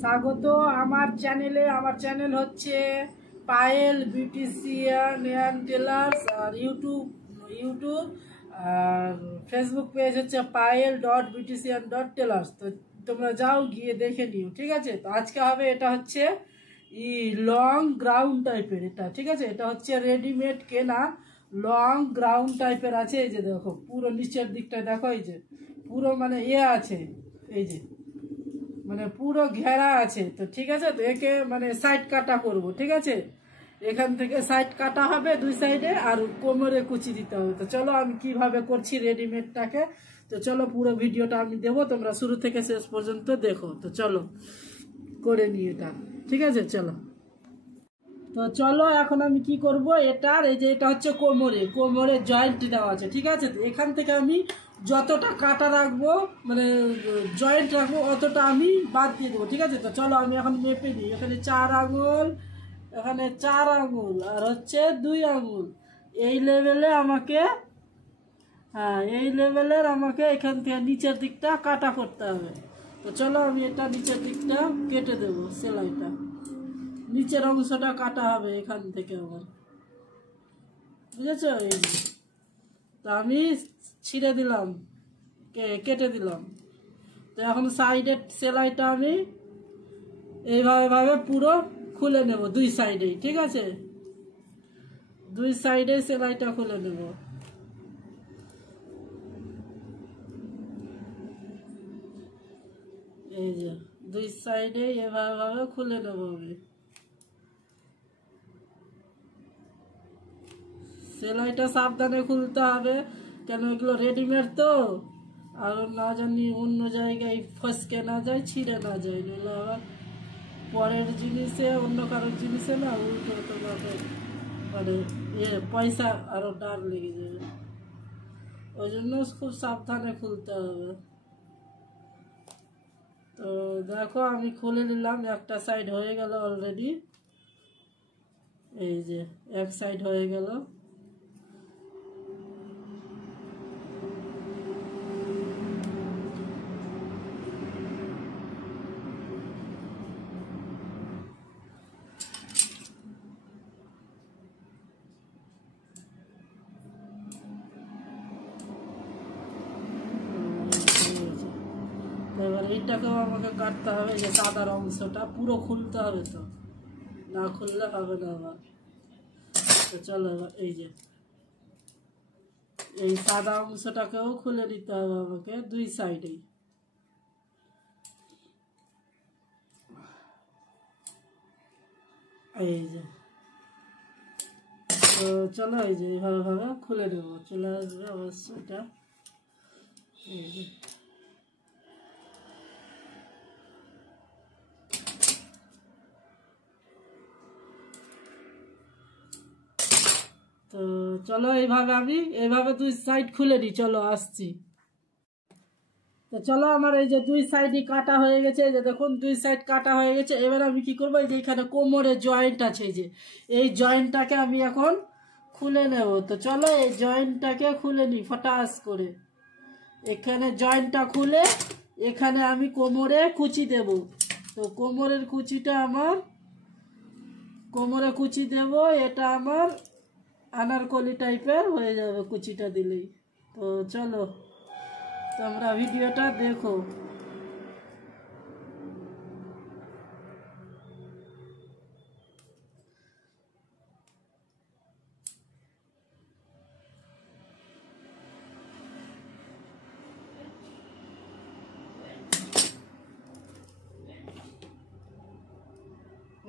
স্বাগত আমার চ্যানেলে। আমার চ্যানেল হচ্ছে পায়েল বিউটিশিয়ান অ্যান্ড টেলার্স, আর ইউটিউব আর ফেসবুক পেজ হচ্ছে payel.beautician.tailors। তো তোমরা যাও গিয়ে দেখে নিও, ঠিক আছে। তো আজকে হবে, এটা হচ্ছে লং গ্রাউন্ড টাইপের, এটা ঠিক আছে। এটা হচ্ছে রেডিমেড কেনা লং গ্রাউন্ড টাইপের আছে। এই যে দেখো পুরো নিচের দিকটা দেখো, এই যে পুরো মানে আছে, এই যে মানে পুরো ঘেরা আছে। তো ঠিক আছে, তো একে মানে সাইড কাটা করব, ঠিক আছে। এখান থেকে সাইড কাটা হবে দুই সাইডে, আর কোমরে কুচি দিতে হবে। তো চলো আমি কিভাবে করছি রেডিমেডটাকে, তো চলো পুরো ভিডিওটা আমি দেবো, তোমরা শুরু থেকে শেষ পর্যন্ত দেখো। তো চলো করে নিই এটা, ঠিক আছে। চলো, তো চলো এখন আমি কি করব, এটার এই যে এটা হচ্ছে কোমরে জয়েন্ট দেওয়া আছে, ঠিক আছে। তো এখান থেকে আমি যতটা কাটা রাখবো মানে জয়েন্ট রাখবো অতটা আমি বাদ দিয়ে দেবো, ঠিক আছে। তো চলো আমি এখন মেপে নিই। এখানে 4 আঙুল, এখানে 4 আঙুল, আর হচ্ছে 2 আঙুল। এই লেভেলে আমাকে, হ্যাঁ এই লেভেলের আমাকে এখান থেকে নিচের দিকটা কাটা করতে হবে। তো চলো আমি এটা নিচের দিকটা কেটে দেবো, সেলাইটা নিচের অংশটা কাটা হবে এখান থেকে আমার, বুঝেছো। এই তো আমি ছিঁড়ে দিলাম, কেটে দিলাম। তো এখন সাইডের সেলাইটা আমি এইভাবে পুরো খুলে নেব দুই সাইডেই, ঠিক আছে। দুই সাইডে সেলাইটা খুলে নেব, এই যে দুই সাইডে এভাবে খুলে নেব আমি। সেলাইটা সাবধানে খুলতে হবে, কেন এগুলো রেডিমেড তো, আর না জানি অন্য জায়গায় ফসকে না যায়, ছিঁড়ে না যায়, নইলে আবার পরের জিনিসে অন্য কারোর জিনিসে না উল্টো তোমাদের মানে পয়সা আরো ডার লেগে যাবে। ওই জন্য খুব সাবধানে খুলতে হবে। তো দেখো আমি খুলে নিলাম, একটা সাইড হয়ে গেল অলরেডি, এই যে এক সাইড হয়ে গেল। এবার এইটাকেও আমাকে কাটতে হবে, যে সাদার অংশটা পুরো খুলতে হবে, তো না খুললে হবে না আবার। তো চলো এবার এই যে এই সাদা অংশটাকেও খুলে নিতে হবে আমাকে দুই সাইডেই। এই যে তো চলো এই যে এইভাবে খুলে নেবো, চলে আসবে অবশ্য এটা। এই যে তো চলো এইভাবে আমি দুই সাইড খুলে নিই, চলো আসছি। তো চলো আমার এই যে দুই সাইডই কাটা হয়ে গেছে, এই যে দেখুন দুই সাইড কাটা হয়ে গেছে। এবার আমি কি করবো, এই যে এখানে কোমরে জয়েন্ট আছে, এই যে এই জয়েন্টটাকে আমি এখন খুলে নেব। তো চলো এই জয়েন্টটাকে খুলে নিই ফটাস করে। এখানে জয়েন্টটা খুলে এখানে আমি কোমরে কুচি দেব। তো কোমরের কুচিটা আমার, কোমরে কুচি দেব, এটা আমার আনারকলি টাইপের হয়ে যাবে কুচিটা দিলেই। তো চলো তোমরা ভিডিওটা দেখো।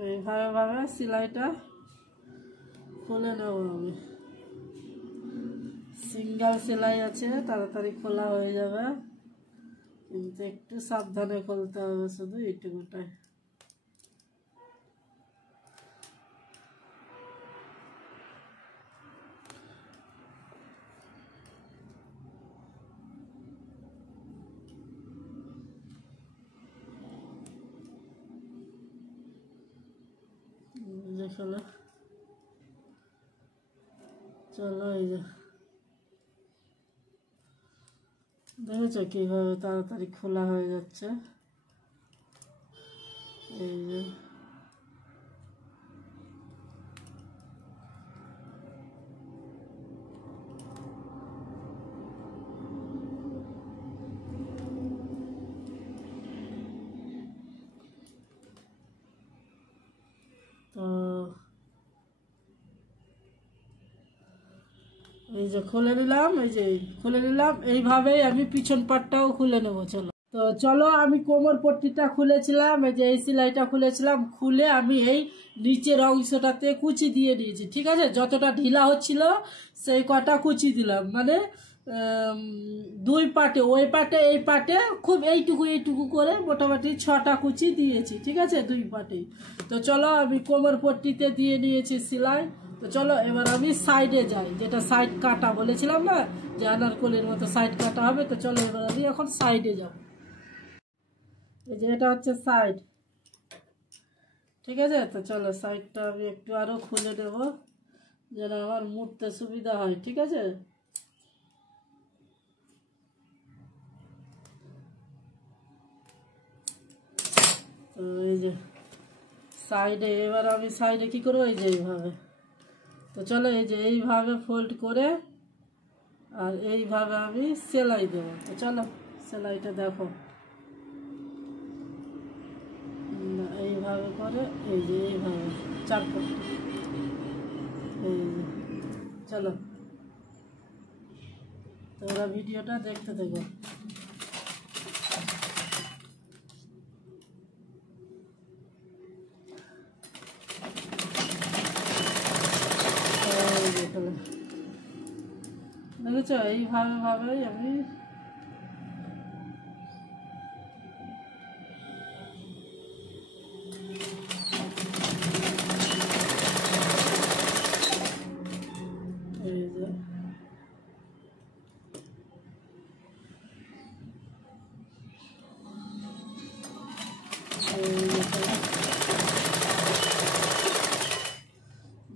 এইভাবে সেলাইটা খুলে নেব আমি। সিঙ্গেল সেলাই আছে, তাড়াতাড়ি খোলা হয়ে যাবে, কিন্তু একটু সাবধানে খুলতে হবে, শুধু এইটুকুটাই। চলো চলো এই যে দেখেছো কিভাবে তাড়াতাড়ি খোলা হয়ে যাচ্ছে। এই যে তো এই যে খুলে নিলাম, এই যে খুলে নিলাম। এইভাবেই আমি পিছন পাটটাও খুলে নেবো। চলো তো চলো, আমি কোমর পট্টিটা খুলেছিলাম, এই যে এই সেলাইটা খুলেছিলাম, খুলে আমি এই নিচের অংশটাতে কুচি দিয়ে দিয়েছি। ঠিক আছে, যতটা ঢিলা হচ্ছিল সেই কটা কুচি দিলাম, মানে দুই পাটে, ওই পাটে এই পাটে খুব এইটুকু এইটুকু করে মোটামুটি 6টা কুচি দিয়েছি। ঠিক আছে, দুই পাটেই। তো চলো, আমি কোমর পট্টিতে দিয়ে নিয়েছি সেলাই। তো চলো এবার আমি সাইডে যাই, যেটা সাইড কাটা বলেছিলাম না, যে আনারকলির মতো সাইড কাটা হবে। তো চলো এবার আমি এখন সাইডে যাব। এই যে এটা হচ্ছে সাইড। ঠিক আছে, তো চলো সাইডটা আমি একটু আরো খুলে দেব, যেন আমার মুড়তে সুবিধা হয়। ঠিক আছে, তো এই যে সাইডে, এবার আমি সাইডে কি করবো, এই যে এইভাবে। তো চলো এই যে এইভাবে ফোল্ড করে আর এইভাবে আমি সেলাই দেবো। তো চলো সেলাইটা দেখো, এইভাবে করে, এই যে এইভাবে 4 পট্টি, এই যে। চলো তোমরা ভিডিওটা দেখতে থাকো। দেখেছ, এইভাবে ভাবেই আমি এই যে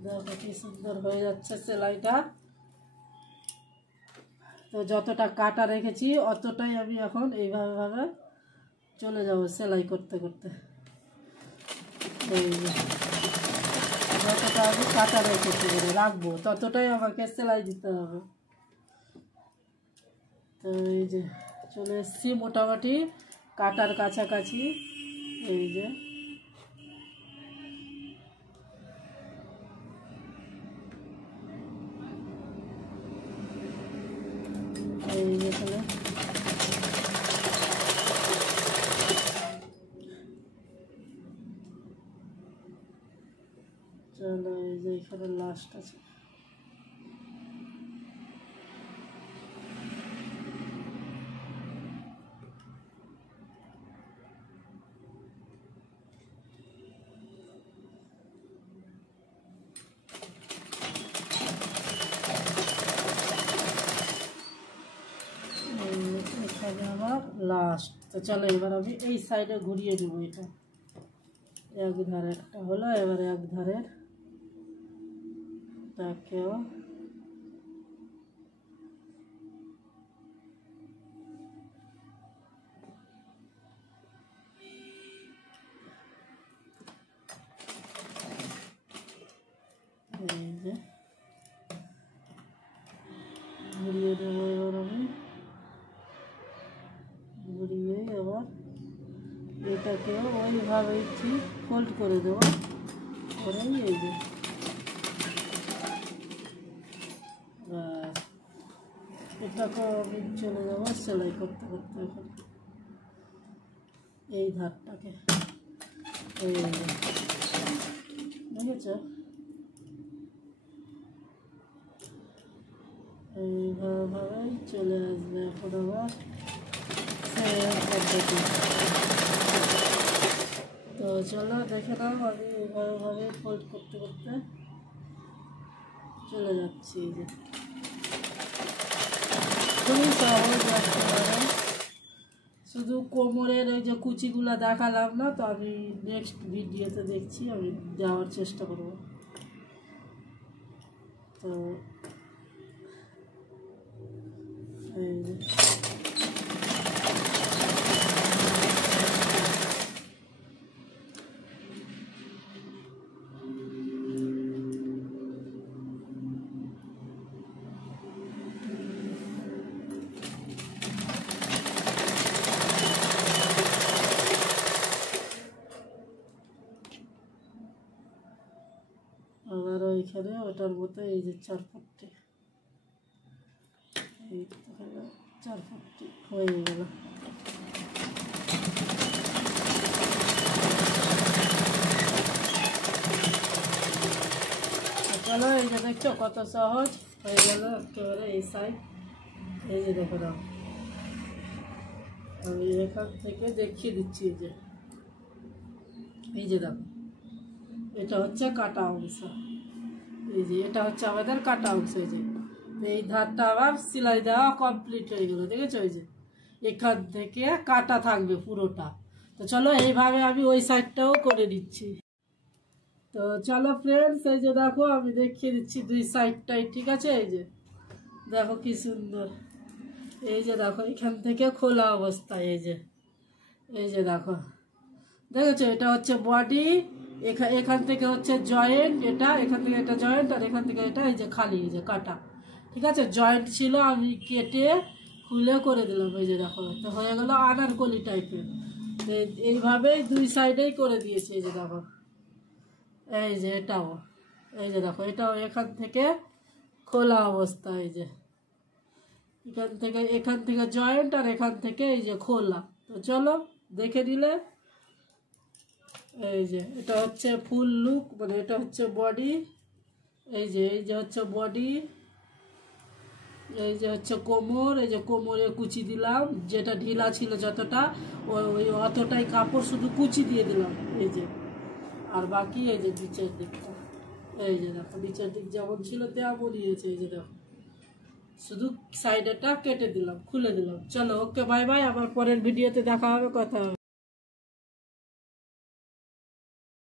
দেখো কি সুন্দর হয়ে যাচ্ছে সেলাইটা। তো যতটা কাটা রেখেছি অতটাই আমি এখন এইভাবে ভাবে চলে যাব সেলাই করতে করতে। এই যে যতটা আমি কাটা রেখেছি রাখবো, ততটাই আমাকে সেলাই দিতে হবে। তো এই যে চলে এসছি মোটামুটি কাটার কাছাকাছি। এই যে এই যে চলে চলো, এই যে এখানে লাস্ট আছে। এখানে আমার লাস্ট। তো চলো এবার আমি এই সাইডে ঘুরিয়ে দেবো। এটা এক ধারে একটা হলো, এবার এক ধারের তাকেও এই যে ঘুরিয়ে দেবো। এবার আমি ঘুরিয়ে এবার এটাকেও ওইভাবেই ঠিক ফোল্ড করে দেবো, করেই এই যে এটাকেও আমি চলে যাবো সেলাই করতে করতে। এখন এই ধারটাকে এই যে দেখেছ, এইভাবেই চলে আসবে এখন আবার সেম পদ্ধতি। তো চলো দেখে নাও, আমি এইভাবে ফোল্ড করতে করতে চলে যাচ্ছি। এই যে খুবই সহজ একেবারে, শুধু কোমরের ওই যে কুচিগুলো দেখালাম না, তো আমি নেক্সট ভিডিওতে দেখছি, আমি দেওয়ার চেষ্টা করব। তো এই যে এখানে ওটার মতো এই যে 4 ফুটটি, এই 4 ফুটটি হয়ে গেল। চলো এই যে দেখছো কত সহজ হয়ে গেল একেবারে এই সাইড। এই যে দেখো দাও, আমি এখান থেকে দেখিয়ে দিচ্ছি। এই যে দেখো, এটা হচ্ছে কাটা অংশ, এই যে এটা হচ্ছে আমাদের কাটা অংশ। এই যে এই ধারটা আবার সেলাই দেওয়া কমপ্লিট হয়ে গেল, দেখেছো? এই যে এখান থেকে কাটা থাকবে পুরোটা। তো চলো এইভাবে আমি ওই সাইডটাও করে দিচ্ছি। তো চলো ফ্রেন্ডস, এই যে দেখো আমি দেখিয়ে দিচ্ছি দুই সাইডটাই, ঠিক আছে? এই যে দেখো কি সুন্দর, এই যে দেখো এখান থেকে খোলা অবস্থায়, এই যে দেখো, দেখেছো? এটা হচ্ছে বডি, এখান থেকে হচ্ছে জয়েন্ট, এটা এখান থেকে এটা জয়েন্ট, আর এখান থেকে এটা এই যে খালি, এই যে কাটা, ঠিক আছে? জয়েন্ট ছিল, আমি কেটে খুলে করে দিলাম। এই যে দেখো, তো হয়ে গেল আনারকলি টাইপের। এইভাবেই দুই সাইডেই করে দিয়েছি। এই যে দেখো, এই যে এটাও, এই যে দেখো এটাও এখান থেকে খোলা অবস্থা, এই যে এখান থেকে জয়েন্ট, আর এখান থেকে এই যে খোলা। তো চলো দেখে নিলে, এই যে এটা হচ্ছে ফুল লুক, মানে এটা হচ্ছে বডি, এই যে হচ্ছে বডি, এই যে হচ্ছে কোমর, এই যে কোমরে কুচি দিলাম, যেটা ঢিলা ছিল যতটা ওই অতটাই কাপড় শুধু কুচি দিয়ে দিলাম, এই যে। আর বাকি এই যে নিচের দিকটা, এই যে দেখো নিচের দিক যেমন ছিল তেমনই হয়েছে। এই যে দেখো, শুধু সাইডেটা কেটে দিলাম, খুলে দিলাম। চলো ওকে, বাই বাই, আবার পরের ভিডিওতে দেখা হবে, কথা হবে।